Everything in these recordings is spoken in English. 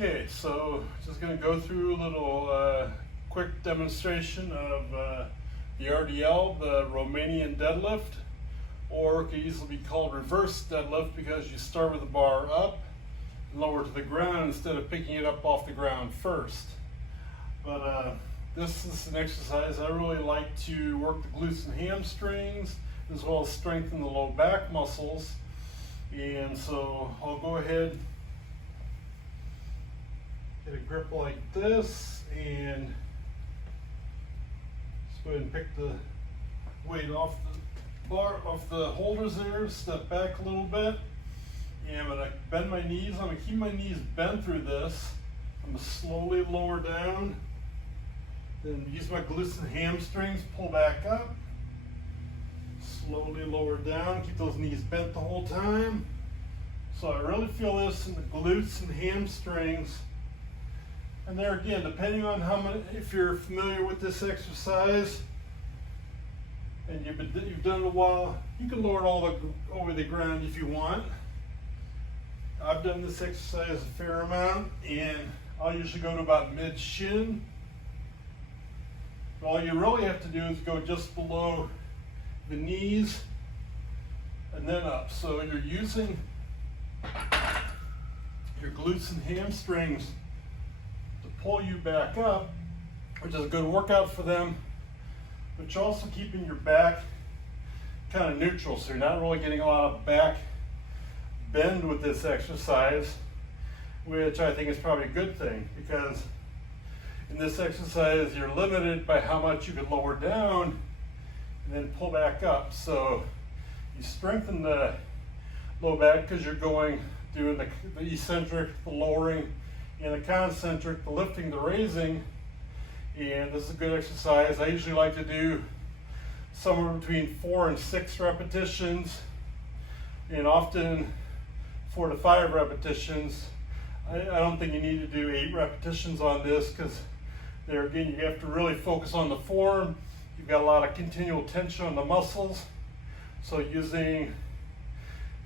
Okay, so just going to go through a little quick demonstration of the RDL, the Romanian deadlift, or it could easily be called reverse deadlift because you start with the bar up and lower to the ground instead of picking it up off the ground first. But this is an exercise I really like to work the glutes and hamstrings as well as strengthen the low back muscles. And so I'll go ahead, get a grip like this, and just go ahead and pick the weight off the bar, off the holders there, step back a little bit, and I'm gonna bend my knees. I'm gonna keep my knees bent through this. I'm gonna slowly lower down, then use my glutes and hamstrings, pull back up, slowly lower down, keep those knees bent the whole time. So I really feel this in the glutes and hamstrings. And there again, depending on how many, if you're familiar with this exercise and you've done it a while, you can lower it all over the ground if you want. I've done this exercise a fair amount, and I'll usually go to about mid-shin. All you really have to do is go just below the knees and then up. So you're using your glutes and hamstrings to pull you back up, which is a good workout for them, but you're also keeping your back kind of neutral, so you're not really getting a lot of back bend with this exercise, which I think is probably a good thing, because in this exercise you're limited by how much you can lower down and then pull back up. So you strengthen the low back because you're doing the eccentric, the lowering, and the concentric, the lifting, the raising. And this is a good exercise. I usually like to do somewhere between 4 and 6 repetitions, and often 4 to 5 repetitions. I don't think you need to do 8 repetitions on this, because there again, you have to really focus on the form. You've got a lot of continual tension on the muscles. So using,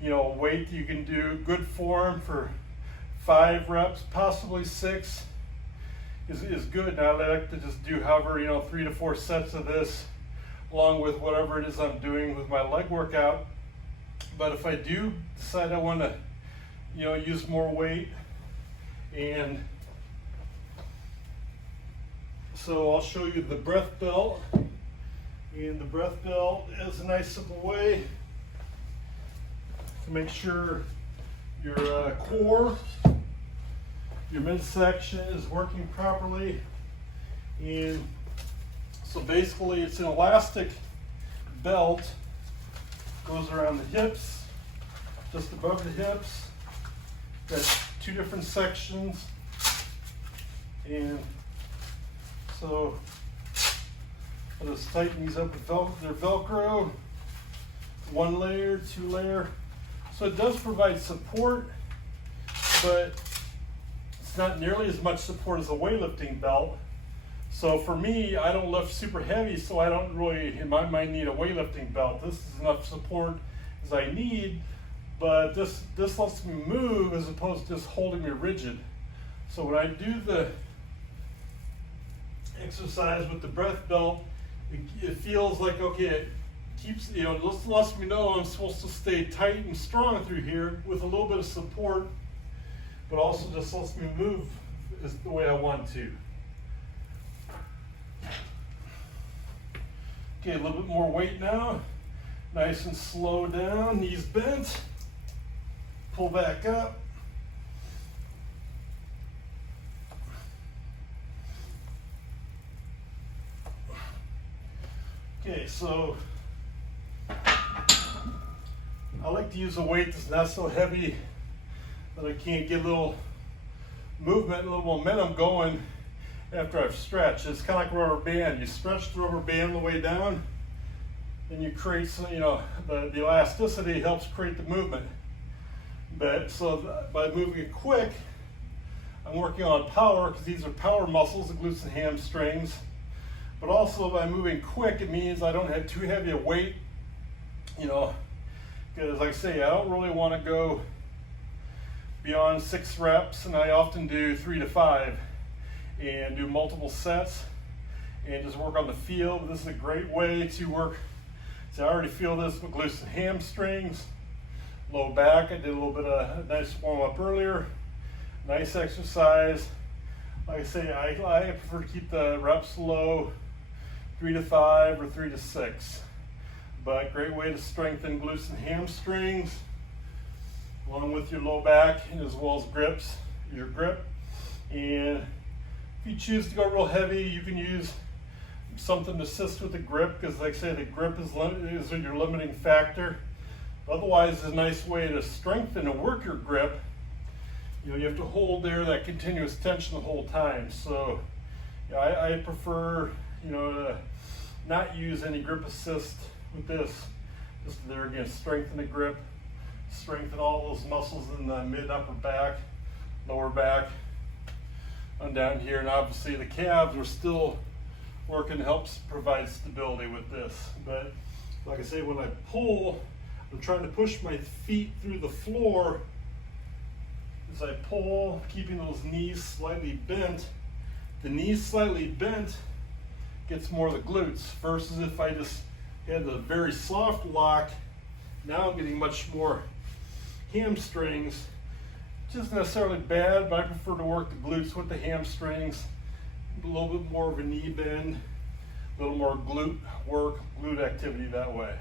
weight, you can do good form for 5 reps, possibly 6 is good. Now I like to just do however, 3 to 4 sets of this, along with whatever it is I'm doing with my leg workout. But if I do decide I want to, use more weight, and so I'll show you the breath belt. And the breath belt is a nice simple way to make sure your core, your midsection is working properly. And so basically it's an elastic belt, goes around the hips, just above the hips. Got 2 different sections, and so I'll just tighten these up with their Velcro, 1 layer, 2 layer. So it does provide support, but it's not nearly as much support as a weightlifting belt. So for me, I don't lift super heavy, so I don't really, in my mind, need a weightlifting belt. This is enough support as I need, but this lets me move as opposed to just holding me rigid. So when I do the exercise with the breath belt, it feels like, okay, it keeps, lets me know I'm supposed to stay tight and strong through here with a little bit of support, but also just lets me move is the way I want to. Okay, a little bit more weight now. Nice and slow down, knees bent, pull back up. Okay, so I like to use a weight that's not so heavy that I can't get a little movement, a little momentum going after I've stretched. It's kind of like a rubber band. You stretch the rubber band the way down, and you create some, the elasticity helps create the movement. But so by moving it quick, I'm working on power, because these are power muscles, the glutes and hamstrings. But also by moving quick, it means I don't have too heavy a weight, because like I say, I don't really want to go beyond 6 reps, and I often do 3 to 5 and do multiple sets and just work on the feel. This is a great way to work. So I already feel this with glutes and hamstrings, low back. I did a little bit of a nice warm up earlier. Nice exercise. Like I say, I prefer to keep the reps low, 3 to 5 or 3 to 6. But great way to strengthen glutes and hamstrings, along with your low back, and as well as your grip. And if you choose to go real heavy, you can use something to assist with the grip, because like I say, the grip is your limiting factor. Otherwise, it's a nice way to strengthen and work your grip. You have to hold there that continuous tension the whole time. So I prefer to not use any grip assist with this. Just there again, strengthen the grip, strengthen all those muscles in the mid upper back, lower back, and down here. And obviously the calves are still working, helps provide stability with this. But like I say, when I pull, I'm trying to push my feet through the floor as I pull, keeping those knees slightly bent. The knees slightly bent gets more of the glutes, versus if I just had a very soft lock. Now I'm getting much more hamstrings. Which isn't necessarily bad, but I prefer to work the glutes with the hamstrings. A little bit more of a knee bend, a little more glute work, glute activity that way.